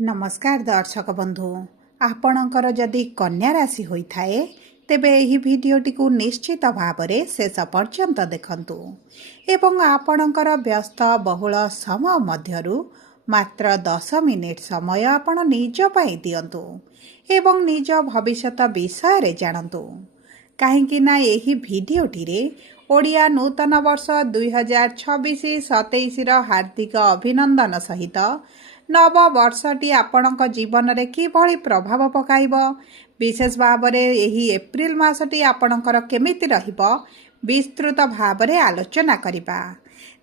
नमस्कार दर्शक बंधु आपणकर जदि कन्या राशि होइथाए तेबे एही भिडियोटी को निश्चित भाव में शेष पर्यंत देखंतु एवं आपणकर व्यस्त बहुल समय मध्यरु मात्र 10 मिनिट समय आपण निज पई दियंतु एवं निज भविष्यत विषय रे जानंतु काहेकि ना एही भिडियोटी रे ओडिया नूतन वर्ष 2026-27 रो हार्दिक अभिनंदन सहित नव वर्षटी आपणक जीवन रे किभଳି प्रभाव पकाइब विशेष भाव में यही एप्रिल मासटी आपणकर केमिति रहिब विस्तृत भाव में आलोचना करिबा।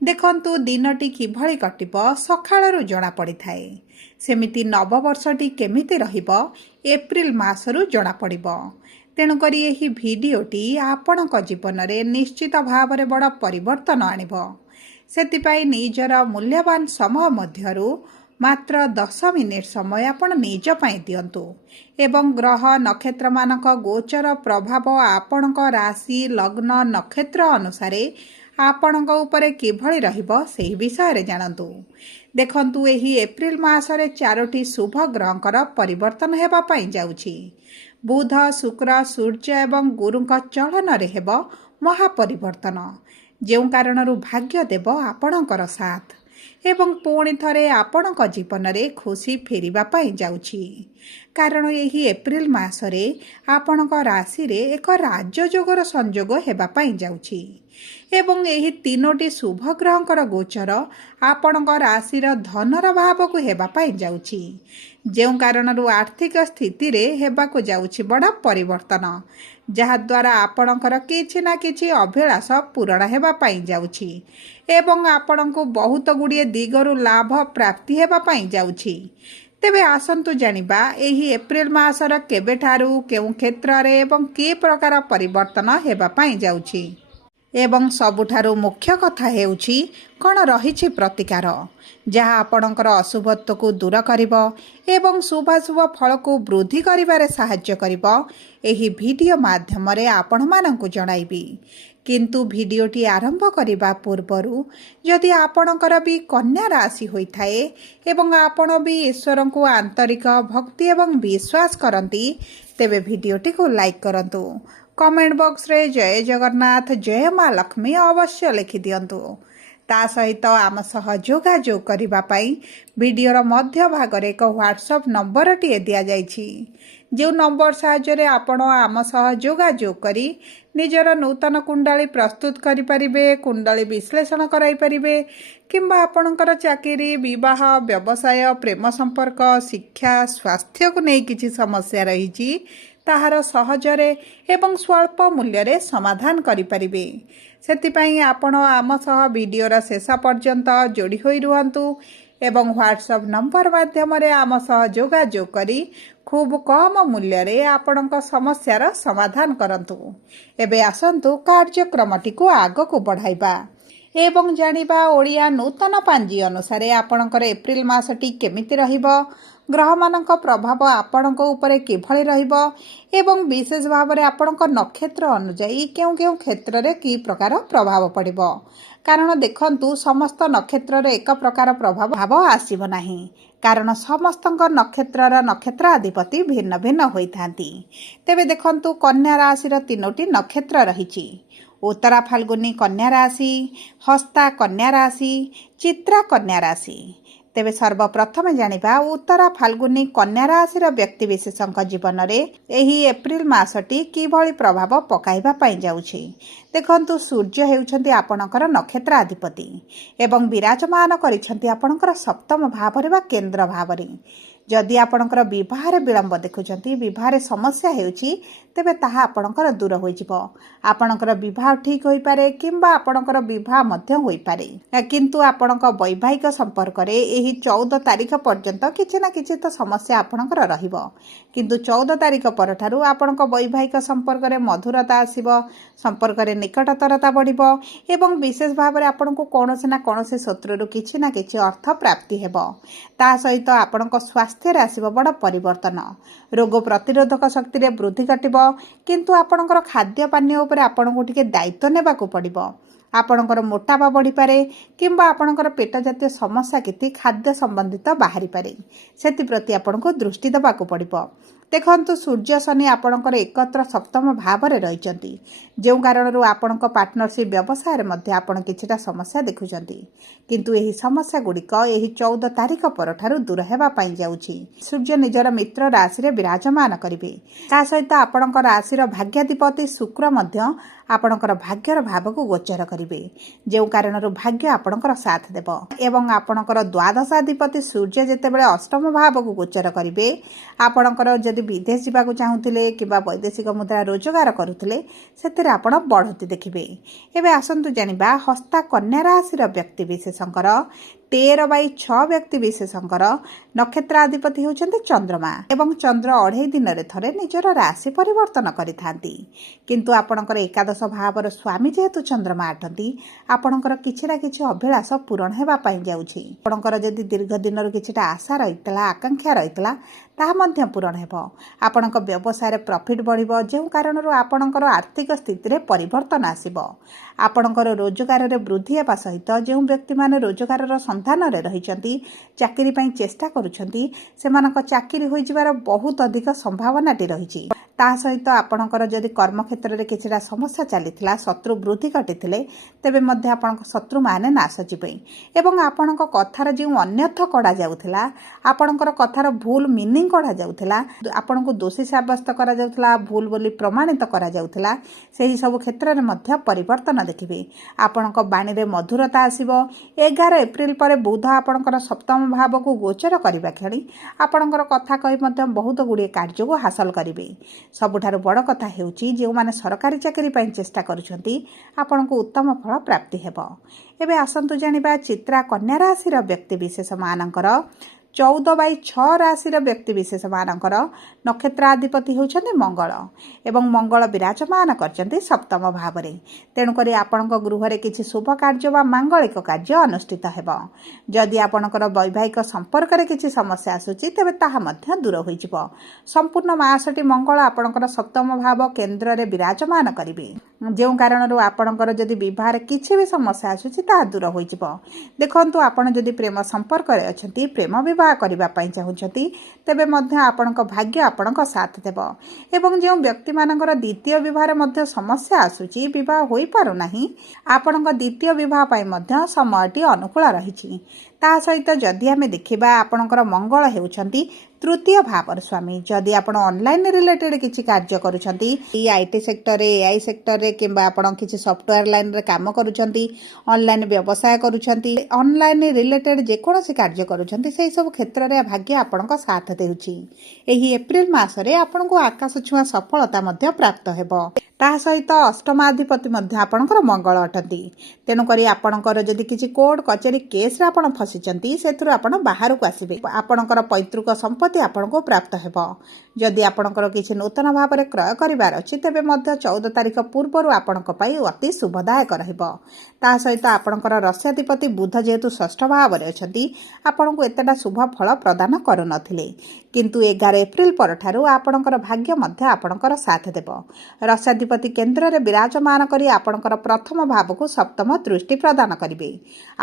देखंतु दिनटी किभଳି कटिब सखाळरू जणा पड़िथाए सेमिति नव वर्षटी केमिति रहिब एप्रिल मासरू जणा पड़िब। तेणुकरी यही भिडियोटी आपणक जीवन में निश्चित भाव में बड़ परिवर्तन आणिब। सेतिपाई निजर मूल्यवान समय मध्यरु मात्र 10 मिनिट समय आपण निज पई दियंतु एवं ग्रह नक्षत्र मानक गोचर प्रभाव आपणक राशि लग्न नक्षत्र अनुसार आपणक उपरे किभଳି रहिबो सेही विषय रे जानंतु। देखंतु एही एप्रिल मासरे 4टी शुभ ग्रहकर परिवर्तन हेबा पई जाउछि। बुध शुक्र सूर्य एवं गुरुଙ୍କ चलन रे हेबो महापरिवर्तन जेउ कारणरू भाग्य देव आपणकर साथ एवं पुणी थरे आपणक जीवन में खुशी फेरिबा पई जाउछि। कारण यही एप्रिल मासरे आपणक राशि रे एक राजयोगर संयोग हेबा पई जाउछि एवं एही तीनोटी शुभ ग्रहकर गोचर आपणक राशिर धनर भाव को हेबा पई जाउछि जेउ कारणरू आर्थिक स्थिति रे हेबा को जाउछि बड़ा परिवर्तन जहा द्वारा आपणकर किछि ना किछि अभिलाष पूरण हेबा पई जाउछि एवं आपणको बहुत गुड़िए दिगरु लाभ प्राप्ति हेबा पई जाउछि। तेबे आसंतु जानिबा एही एप्रिल मासर केबेठारू केउ क्षेत्र रे एवं के प्रकार परिवर्तन हेबा पई जाउछि एवं सबुठारू मुख्य कथा हेउछि कौन रहिछि प्रतिकार जहाँ आपणकर अशुभत्व को दूर करिबो एवं शुभाशुभ फल को वृद्धि करिबारे साहाय्य करिबो एही वीडियो माध्यम रे आपण मानकु जणाइबी। किंतु वीडियोटी आरंभ करिबा पूर्वरु जदि आपणकर भी कन्या राशि होइथाए एवं आपण भी ईश्वर को आंतरिक भक्ति एवं विश्वास करंती तेबे वीडियोटी को लाइक करंतु कमेंट बॉक्स रे जय जगन्नाथ जय माँ लक्ष्मी अवश्य लिखि दियंतु। ता सहित आम सह जोगाजोग करिबा पई वीडियोर मध्य भाग रे एक व्हाट्सएप नंबर टी दिया जाइछि जो नंबर साहाय्य आपण आम सह जोगाजोग करी निजर नूतन कुंडली प्रस्तुत करि परिबे कुंडली विश्लेषण कराई परिबे किंबा आपणकर चाकरी विवाह व्यवसाय प्रेम संपर्क शिक्षा स्वास्थ्य को नहीं किछि समस्या रही ताहार सहजरे एवं स्वल्प मूल्य रे समाधान करि परिबे। सेतिपई आपण आम सह वीडियोर शेष पर्यंत जोड़ी होई रुहंतु एवं व्हाट्सएप नंबर माध्यम रे आम सह जोगाजोग करी खूब कम मूल्य रे आपणक समस्यार समाधान करंतु। एबे आसंतु कार्यक्रमटी को आग को बढ़ाइबा एवं जानिबा ओडिया नूतन पांजी अनुसार आपणकर एप्रिल मासटी केमिति रहिबो ग्रह मानक प्रभाव आपणक उपरे किभଳି रहिबो एवं विशेष भाव में आपणक नक्षत्र अनुଯାयी केउ केउ क्षेत्र रे की प्रकार प्रभाव पड़िबो। कारण देखंतु समस्त नक्षत्र रे एक प्रकार प्रभाव भाव आसीबो नाही कारण समस्त नक्षत्रर नक्षत्राधिपति भिन्न भिन्न होइथांती। तेबे देखंतु कन्या राशि र 3टी नक्षत्र रहिछि उत्तरा फाल्गुनी कन्या राशि हस्ता कन्या राशि चित्रा कन्या राशि। तेबे सर्वप्रथम जानिबा उत्तरा फाल्गुनी कन्या राशि व्यक्ति विशेषଙ୍କ जीवन रे एही एप्रिल मासटी किभଳି प्रभाव पकाइबा पई जाउछि। देखंतु सूर्य हेउछंती आपणकर नक्षत्राधिपति एवं विराजमान करिछंती आपणकर सप्तम भाव रे बा केंद्र भाव रे। जदि आपणकर विवाह रे विलंब देखुछंती विवाह रे समस्या हेउछि तेबे ताहा आपणकर दूर होई जिवो आपणकर विवाह ठीक होई पारे किंबा आपणकर विवाह मध्य होई पारे किंतु आपणक वैवाहिक संपर्क रे एही 14 तारिख पर्यंत किछि ना किछि तो समस्या आपणकर रहिबो किंतु 14 तारिख परठारु आपणक वैवाहिक संपर्क रे मधुरता आसीबो संपर्क रे निकटतरता बढ़िबो एवं विशेष भाव रे आपणको कोनोसे ना कोनोसे शत्रुरु किछि ना किछि अर्थ प्राप्ति हेबो। ता सहित आपणक स्वास्थ्य रे आसीबो बड़ परिवर्तन रोग प्रतिरोधक शक्ति रे वृद्धि घटिबो किंतु आपणकर खाद्य पानीय उपरे आपणको टिके दायित्व नेबाकू पड़िबो ଆପଣଙ୍କର ମୋଟାପା ବଢ଼ିପାରେ କିମ୍ବା ଆପଣଙ୍କର ପେଟ ଜାତୀୟ ସମସ୍ୟା କିଛି ଖାଦ୍ୟ ସମ୍ବନ୍ଧିତ ବାହାରିପାରେ। ସେଥିପ୍ରତି ଆପଣଙ୍କୁ ଦୃଷ୍ଟି ଦେବାକୁ ପଡ଼ିବ। ଦେଖନ୍ତୁ, ସୂର୍ଯ୍ୟ ଶନି ଆପଣଙ୍କର ଏକତ୍ର ସପ୍ତମ ଭାବରେ ରହିଛନ୍ତି, ଯେଉଁ କାରଣରୁ ଆପଣଙ୍କ ପାର୍ଟନରସିପ୍ ବ୍ୟବସାୟରେ ମଧ୍ୟ ଆପଣ କିଛିଟା ସମସ୍ୟା ଦେଖୁଛନ୍ତି। କିନ୍ତୁ ଏହି ସମସ୍ୟାଗୁଡ଼ିକ ଏହି 14 ତାରିଖ ପରଠାରୁ ଦୂର ହେବା ପାଇଁ ଯାଉଛି। ସୂର୍ଯ୍ୟ ନିଜର ମିତ୍ର ରାଶିରେ ବିରାଜମାନ କରିବେ। ତା ସହିତ ଆପଣଙ୍କ ରାଶିର ଭାଗ୍ୟାଧିପତି ଶୁକ୍ର ମଧ୍ୟ ଆପଣଙ୍କର ଭାଗ୍ୟର ଭାବକୁ ଗୋଚର କରିବେ, ଯେଉଁ କାରଣରୁ ଭାଗ୍ୟ ଆପଣଙ୍କର ସାଥ ଦେବ। ଏବଂ ଆପଣଙ୍କର ଦ୍ୱାଦଶାଧିପତି ସୂର୍ଯ୍ୟ ଯେତେବେଳେ ଅଷ୍ଟମ ଭାବକୁ ଗୋଚର କରିବେ, ଆପଣଙ୍କର ଯଦି ବିଦେଶ ଯିବାକୁ ଚାହୁଁଥିଲେ କିମ୍ବା ବୈଦେଶିକ ମୁଦ୍ରା ରୋଜଗାର କରୁଥିଲେ, ସେଥିରେ ଆପଣ ବଢ଼ତି ଦେଖିବେ। ଏବେ ଆସନ୍ତୁ ଜାଣିବା ହସ୍ତା କନ୍ୟା ରାଶିର ବ୍ୟକ୍ତିବିଶେଷଙ୍କର 13/6 ବ୍ୟକ୍ତିବିଶେଷଙ୍କର ନକ୍ଷତ୍ରାଧିପତି ହେଉଛନ୍ତି ଚନ୍ଦ୍ରମା ଏବଂ ଚନ୍ଦ୍ର 2.5 ଦିନରେ ଥରେ ନିଜର ରାଶି ପରିବର୍ତ୍ତନ କରିଥାନ୍ତି। କିନ୍ତୁ ଆପଣଙ୍କର ଏକାଦଶ ଭାବର ସ୍ୱାମୀ ଯେହେତୁ ଚନ୍ଦ୍ରମା ଅଟନ୍ତି, ଆପଣଙ୍କର କିଛି ନା କିଛି ଅଭିଳାଷ ପୂରଣ ହେବା ପାଇଁ ଯାଉଛି। ଆପଣଙ୍କର ଯଦି ଦୀର୍ଘ ଦିନରୁ କିଛିଟା ଆଶା ରହିଥିଲା, ଆକାଂକ୍ଷା ରହିଥିଲା, ତାହା ମଧ୍ୟ ପୂରଣ ହେବ। ଆପଣଙ୍କ ବ୍ୟବସାୟରେ ପ୍ରଫିଟ୍ ବଢ଼ିବ, ଯେଉଁ କାରଣରୁ ଆପଣଙ୍କର ଆର୍ଥିକ ସ୍ଥିତିରେ ପରିବର୍ତ୍ତନ ଆସିବ। ଆପଣଙ୍କର ରୋଜଗାରରେ ବୃଦ୍ଧି ହେବା ସହିତ ଯେଉଁ ବ୍ୟକ୍ତିମାନେ ରୋଜଗାରର ସନ୍ଧାନରେ ରହିଛନ୍ତି, ଚାକିରି ପାଇଁ ଚେଷ୍ଟା କରୁଛନ୍ତି, ସେମାନଙ୍କ ଚାକିରି ହୋଇଯିବାର ବହୁତ ଅଧିକ ସମ୍ଭାବନାଟି ରହିଛି। ତା ସହିତ ଆପଣଙ୍କର ଯଦି କର୍ମକ୍ଷେତ୍ରରେ କିଛିଟା ସମସ୍ୟା ଚାଲିଥିଲା, ଶତ୍ରୁ ବୃଦ୍ଧି ଘଟିଥିଲେ, ତେବେ ମଧ୍ୟ ଆପଣଙ୍କ ଶତ୍ରୁମାନେ ନାଶ ଯିବେ। ଏବଂ ଆପଣଙ୍କ କଥାର ଯେଉଁ ଅନ୍ୟର୍ଥ କଢ଼ାଯାଉଥିଲା, ଆପଣଙ୍କର କଥାର ଭୁଲ ମିନିଂ କଢ଼ାଯାଉଥିଲା, ଆପଣଙ୍କୁ ଦୋଷୀ ସାବ୍ୟସ୍ତ କରାଯାଉଥିଲା, ଭୁଲ ବୋଲି ପ୍ରମାଣିତ କରାଯାଉଥିଲା, ସେହି ସବୁ କ୍ଷେତ୍ରରେ ମଧ୍ୟ ପରିବର୍ତ୍ତନ ଦେଖିବେ। ଆପଣଙ୍କ ବାଣୀରେ ମଧୁରତା ଆସିବ। 11 ଏପ୍ରିଲ ପରେ ବୁଧ ଆପଣଙ୍କର ସପ୍ତମ ଭାବକୁ ଗୋଚର କରିବା କ୍ଷଣି ଆପଣଙ୍କର କଥା କହି ମଧ୍ୟ ବହୁତ ଗୁଡ଼ିଏ କାର୍ଯ୍ୟକୁ ହାସଲ କରିବେ। ସବୁଠାରୁ ବଡ଼ କଥା ହେଉଛି, ଯେଉଁମାନେ ସରକାରୀ ଚାକିରି ପାଇଁ ଚେଷ୍ଟା କରୁଛନ୍ତି, ଆପଣଙ୍କୁ ଉତ୍ତମ ଫଳ ପ୍ରାପ୍ତି ହେବ। ଏବେ ଆସନ୍ତୁ ଜାଣିବା ଚିତ୍ରା କନ୍ୟା ରାଶିର ବ୍ୟକ୍ତିବିଶେଷମାନଙ୍କର 14/6 ରାଶିର ବ୍ୟକ୍ତିବିଶେଷମାନଙ୍କର ନକ୍ଷତ୍ରାଧିପତି ହେଉଛନ୍ତି ମଙ୍ଗଳ ଏବଂ ମଙ୍ଗଳ ବିରାଜମାନ କରିଛନ୍ତି ସପ୍ତମ ଭାବରେ। ତେଣୁକରି ଆପଣଙ୍କ ଗୃହରେ କିଛି ଶୁଭ କାର୍ଯ୍ୟ ବା ମାଙ୍ଗଳିକ କାର୍ଯ୍ୟ ଅନୁଷ୍ଠିତ ହେବ। ଯଦି ଆପଣଙ୍କର ବୈବାହିକ ସମ୍ପର୍କରେ କିଛି ସମସ୍ୟା ଆସୁଛି, ତେବେ ତାହା ମଧ୍ୟ ଦୂର ହୋଇଯିବ। ସମ୍ପୂର୍ଣ୍ଣ ମାସଟି ମଙ୍ଗଳ ଆପଣଙ୍କର ସପ୍ତମ ଭାବ କେନ୍ଦ୍ରରେ ବିରାଜମାନ କରିବେ, ଯେଉଁ କାରଣରୁ ଆପଣଙ୍କର ଯଦି ବିବାହରେ କିଛି ବି ସମସ୍ୟା ଆସୁଛି, ତାହା ଦୂର ହୋଇଯିବ। ଦେଖନ୍ତୁ, ଆପଣ ଯଦି ପ୍ରେମ ସମ୍ପର୍କରେ ଅଛନ୍ତି, ପ୍ରେମ ବିବାହ କରିବା ପାଇଁ ଚାହୁଁଛନ୍ତି, ତେବେ ମଧ୍ୟ ଆପଣଙ୍କ ଭାଗ୍ୟ ଆପଣଙ୍କ ସାଥ ଦେବ। ଏବଂ ଯେଉଁ ବ୍ୟକ୍ତିମାନଙ୍କର ଦ୍ୱିତୀୟ ବିବାହରେ ମଧ୍ୟ ସମସ୍ୟା ଆସୁଛି, ବିବାହ ହୋଇପାରୁନାହିଁ, ଆପଣଙ୍କ ଦ୍ୱିତୀୟ ବିବାହ ପାଇଁ ମଧ୍ୟ ସମୟଟି ଅନୁକୂଳ ରହିଛି। ତା ସହିତ ଯଦି ଆମେ ଦେଖିବା, ଆପଣଙ୍କର ମଙ୍ଗଳ ହେଉଛନ୍ତି ତୃତୀୟ ଭାବର ସ୍ୱାମୀ। ଯଦି ଆପଣ ଅନଲାଇନ୍ ରିଲେଟେଡ୍ କିଛି କାର୍ଯ୍ୟ କରୁଛନ୍ତି, IT ସେକ୍ଟରରେ, AI ସେକ୍ଟରରେ କିମ୍ବା ଆପଣ କିଛି ସଫ୍ଟୱେୟାର ଲାଇନ୍ରେ କାମ କରୁଛନ୍ତି, ଅନଲାଇନ୍ ବ୍ୟବସାୟ କରୁଛନ୍ତି, ଅନଲାଇନ୍ ରିଲେଟେଡ୍ ଯେକୌଣସି କାର୍ଯ୍ୟ କରୁଛନ୍ତି, ସେହି ସବୁ କ୍ଷେତ୍ରରେ ଭାଗ୍ୟ ଆପଣଙ୍କ ସାଥ ଦେଉଛି। ଏହି ଏପ୍ରିଲ ମାସରେ ଆପଣଙ୍କୁ ଆକାଶ ଛୁଆଁ ସଫଳତା ମଧ୍ୟ ପ୍ରାପ୍ତ ହେବ। ତାହା ସହିତ ଅଷ୍ଟମାଧିପତି ମଧ୍ୟ ଆପଣଙ୍କର ମଙ୍ଗଳ ଅଟନ୍ତି। ତେଣୁକରି ଆପଣଙ୍କର ଯଦି କିଛି କୋର୍ଟ କଚେରୀ କେସ୍ରେ ଆପଣ ଫସିଛନ୍ତି, ସେଥିରୁ ଆପଣ ବାହାରକୁ ଆସିବେ। ଆପଣଙ୍କର ପୈତୃକ ସମ୍ପତ୍ତି ଆପଣଙ୍କୁ ପ୍ରାପ୍ତ ହେବ। ଯଦି ଆପଣଙ୍କର କିଛି ନୂତନ ଭାବରେ କ୍ରୟ କରିବାର ଅଛି, ତେବେ ମଧ୍ୟ 14 ତାରିଖ ପୂର୍ବରୁ ଆପଣଙ୍କ ପାଇଁ ଅତି ଶୁଭଦାୟକ ରହିବ। ତା ସହିତ ଆପଣଙ୍କର ରାଶ୍ୟାଧିପତି ବୁଧ ଯେହେତୁ ଷଷ୍ଠ ଭାବରେ ଅଛନ୍ତି, ଆପଣଙ୍କୁ ଏତେଟା ଶୁଭ ଫଳ ପ୍ରଦାନ କରୁନଥିଲେ। କିନ୍ତୁ 11 ଏପ୍ରିଲ ପରଠାରୁ ଆପଣଙ୍କର ଭାଗ୍ୟ ମଧ୍ୟ ଆପଣଙ୍କର ସାଥ ଦେବ। ରାଶ୍ୟାଧିପତି କେନ୍ଦ୍ରରେ ବିରାଜମାନ କରି ଆପଣଙ୍କର ପ୍ରଥମ ଭାବକୁ ସପ୍ତମ ଦୃଷ୍ଟି ପ୍ରଦାନ କରିବେ।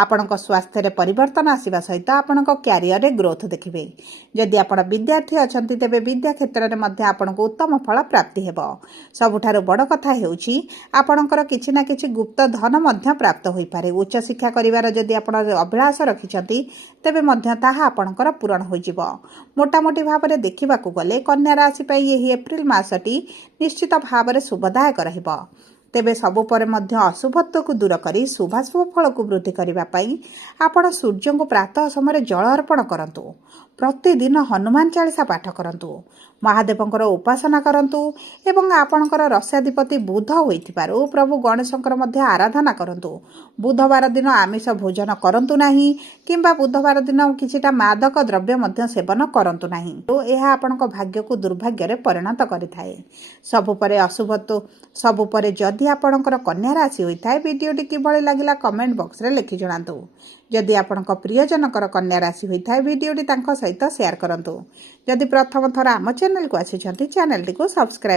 ଆପଣଙ୍କ ସ୍ୱାସ୍ଥ୍ୟରେ ପରିବର୍ତ୍ତନ ଆସିବା ସହିତ ଆପଣଙ୍କ କ୍ୟାରିୟରରେ ଗ୍ରୋଥ ଦେଖିବେ। ଯଦି ଆପଣ ବିଦ୍ୟାର୍ଥୀ ଅଛନ୍ତି, ତେବେ ବିଦ୍ୟା କ୍ଷେତ୍ରରେ ମଧ୍ୟ ଆପଣଙ୍କୁ ଉତ୍ତମ ଫଳ ପ୍ରାପ୍ତି ହେବ। ସବୁଠାରୁ ବଡ଼ କଥା ହେଉଛି, ଆପଣଙ୍କର କିଛି ନା କିଛି ଗୁପ୍ତ ଧନ ମଧ୍ୟ ପ୍ରାପ୍ତ ହୋଇପାରେ। ଉଚ୍ଚଶିକ୍ଷା କରିବାର ଯଦି ଆପଣ ଅଭିଳାଷ ରଖିଛନ୍ତି, ତେବେ ମଧ୍ୟ ତାହା ଆପଣଙ୍କର ପୂରଣ ହୋଇଯିବ। ମୋଟାମୋଟି ଭାବରେ ଦେଖିବାକୁ ଗଲେ କନ୍ୟା ରାଶି ପାଇଁ ଏହି ଏପ୍ରିଲ ମାସଟି ନିଶ୍ଚିତ ଭାବରେ ଶୁଭଦାୟକ ରହିବ। ତେବେ ସବୁ ପରେ ମଧ୍ୟ ଅଶୁଭତ୍ୱକୁ ଦୂର କରି ଶୁଭାଶୁଭ ଫଳକୁ ବୃଦ୍ଧି କରିବା ପାଇଁ ଆପଣ ସୂର୍ଯ୍ୟଙ୍କୁ ପ୍ରାତଃ ସମୟରେ ଜଳ ଅର୍ପଣ କରନ୍ତୁ। ପ୍ରତିଦିନ ହନୁମାନ ଚାଳିଶା ପାଠ କରନ୍ତୁ, ମହାଦେବଙ୍କର ଉପାସନା କରନ୍ତୁ ଏବଂ ଆପଣଙ୍କର ରାଶ୍ୟାଧିପତି ବୁଧ ହୋଇଥିବାରୁ ପ୍ରଭୁ ଗଣେଶଙ୍କର ମଧ୍ୟ ଆରାଧନା କରନ୍ତୁ। ବୁଧବାର ଦିନ ଆମିଷ ଭୋଜନ କରନ୍ତୁ ନାହିଁ କିମ୍ବା ବୁଧବାର ଦିନ କିଛିଟା ମାଦକ ଦ୍ରବ୍ୟ ମଧ୍ୟ ସେବନ କରନ୍ତୁ ନାହିଁ। ଏହା ଆପଣଙ୍କ ଭାଗ୍ୟକୁ ଦୁର୍ଭାଗ୍ୟରେ ପରିଣତ କରିଥାଏ। ସବୁପରେ ଅଶୁଭତ୍ୱ ସବୁପରେ ଯଦି ଆପଣଙ୍କର କନ୍ୟା ରାଶି ହୋଇଥାଏ, ଭିଡ଼ିଓଟି କିଭଳି ଲାଗିଲା କମେଣ୍ଟ ବକ୍ସରେ ଲେଖି ଜଣାନ୍ତୁ। ଯଦି ଆପଣଙ୍କ ପ୍ରିୟଜନଙ୍କର କନ୍ୟା ରାଶି ହୋଇଥାଏ, ଭିଡ଼ିଓଟି ତାଙ୍କ ସହିତ ସେୟାର କରନ୍ତୁ। ଯଦି ପ୍ରଥମ ଥର ଆମ ଚ୍ୟାନେଲକୁ ଆସିଛନ୍ତି, ଚ୍ୟାନେଲଟିକୁ ସବସ୍କ୍ରାଇବ୍